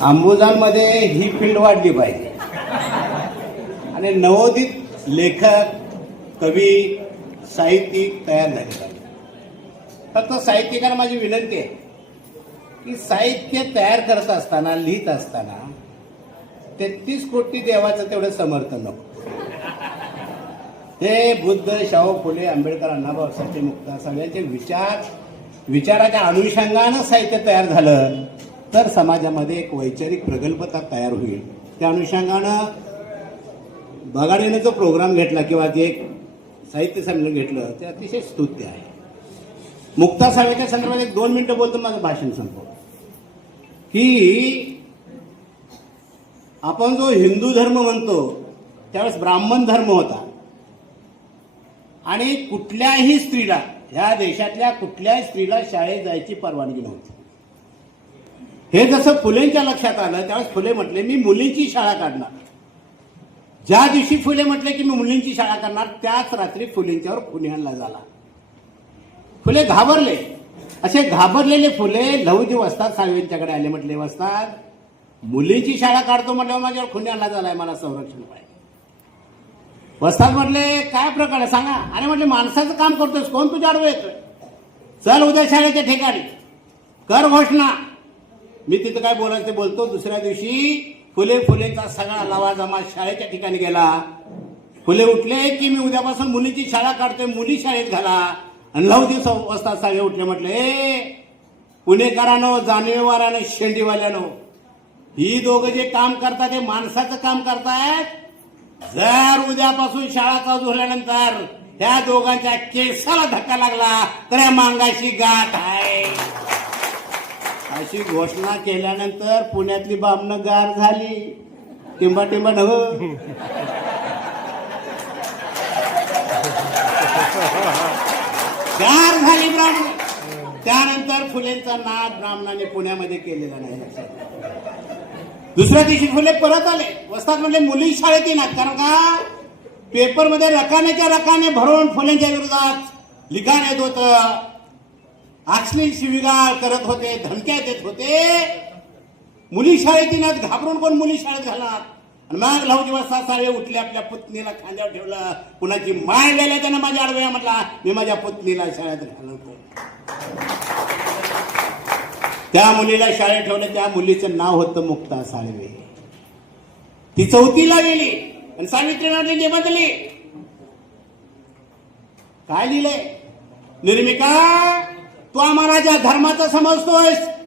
अंबुजांमध्ये ही field वाढली पाहिजे आणि नवोदित लेखक, कवी, साहित्यिक तयार झाले पाहिजे. फक्त साहित्यिकांना माझी विनंती आहे की साहित्य तयार करत असताना, लिहित असताना 33 कोटी देवाचं तेवढं समर्थन नको. ते बुद्ध, शाहू फुले, आंबेडकर, अण्णाभाऊ साठे, मुक्ता सगळ्यांचे विचाराच्या अनुषंगानं साहित्य तयार झालं तर समाजामध्ये एक वैचारिक प्रगल्भता तयार होईल. त्या अनुषंगानं बगाडीनं जो प्रोग्राम घेतला किंवा जे एक साहित्य संमेलन घेतलं ते अतिशय स्तुत्य आहे. मुक्ता साळवेच्या संदर्भात 1-2 मिनिटं बोलतो, माझं भाषण संपवतो. की आपण जो हिंदू धर्म म्हणतो त्यावेळेस ब्राह्मण धर्म होता आणि कुठल्याही स्त्रीला, ह्या देशातल्या कुठल्याही स्त्रीला शाळेत जायची परवानगी नव्हती. हे जसं फुलेंच्या लक्षात आलं त्यावेळेस फुले म्हटले मी मुलींची शाळा काढणार. ज्या दिवशी फुले म्हटले की मी मुलींची शाळा करणार त्याच रात्री फुलेंच्यावर खुनी हल्ला झाला. फुले घाबरले. असे घाबरलेले फुले लहुजी वस्ताद साळवेंच्याकडे आले. म्हटले वस्ताद, मुलींची शाळा काढतो म्हटल्यावर माझ्यावर खुनी हल्ला झालाय, मला संरक्षण पाहिजे. वस्ताद म्हटले काय प्रकार आहे सांगा. आणि म्हटले माणसाचं काम करतोस, कोण तुझ्या आडवं येतोय, चल उद्या शाळेच्या ठिकाणी कर घोषणा. मी तिथं काय बोलायचं ते बोलतो. दुसऱ्या दिवशी फुलेचा सगळा लवाजमा शाळेच्या ठिकाणी गेला. फुले उठले की मी उद्यापासून मुलीची शाळा काढतोय, मुली शाळेत घाला. आणि लहुजी वस्ताद साळवे उठले. म्हटले पुणेकरांनो, जाणीववाल्यानो, शेंडीवाल्यानो, ही दोघं जे काम करतात ते माणसाचं काम करतायत. जर उद्यापासून शाळा चालू झाल्यानंतर त्या दोघांच्या केसाला धक्का लागला तर या मांगाशी गाठ आहे. अशी घोषणा केल्यानंतर पुण्यातली बामणं गार झाली. टिंबा नव्ह, गार झाली ब्राह्मण. त्यानंतर फुलेंचा नाद ब्राह्मणाने पुण्यामध्ये केलेला नाही. दुसऱ्या दिवशी फुले परत आले. वस्ताद म्हणले मुली शाळेत येणार, कारण का पेपरमध्ये रकानेच्या रकाने भरून फुलेंच्या विरोधात लिखाण येत होतं, अश्लील शिवीगाळ करत होते, धमक्या देत होते. मुली शाळेत येणार, घाबरून कोण मुली शाळेत घालणार. आणि मग लहुजी वस्ताद साळवे उठले, आपल्या पुतणीला खांद्यावर ठेवलं. कुणाची माय गेल्या त्यानं माझ्या आडव्या म्हटला मी माझ्या पुतणीला शाळेत घालवतो. त्या मुलीला शाळेत ठेवलं. त्या मुलीचं नाव होतं मुक्ता साळवे. ती 4थीला गेली आणि सावित्रीनाथने निबंधली. काय लिहिलंय, निर्मिका तू आम्हाला ज्या धर्माचं समजतोयस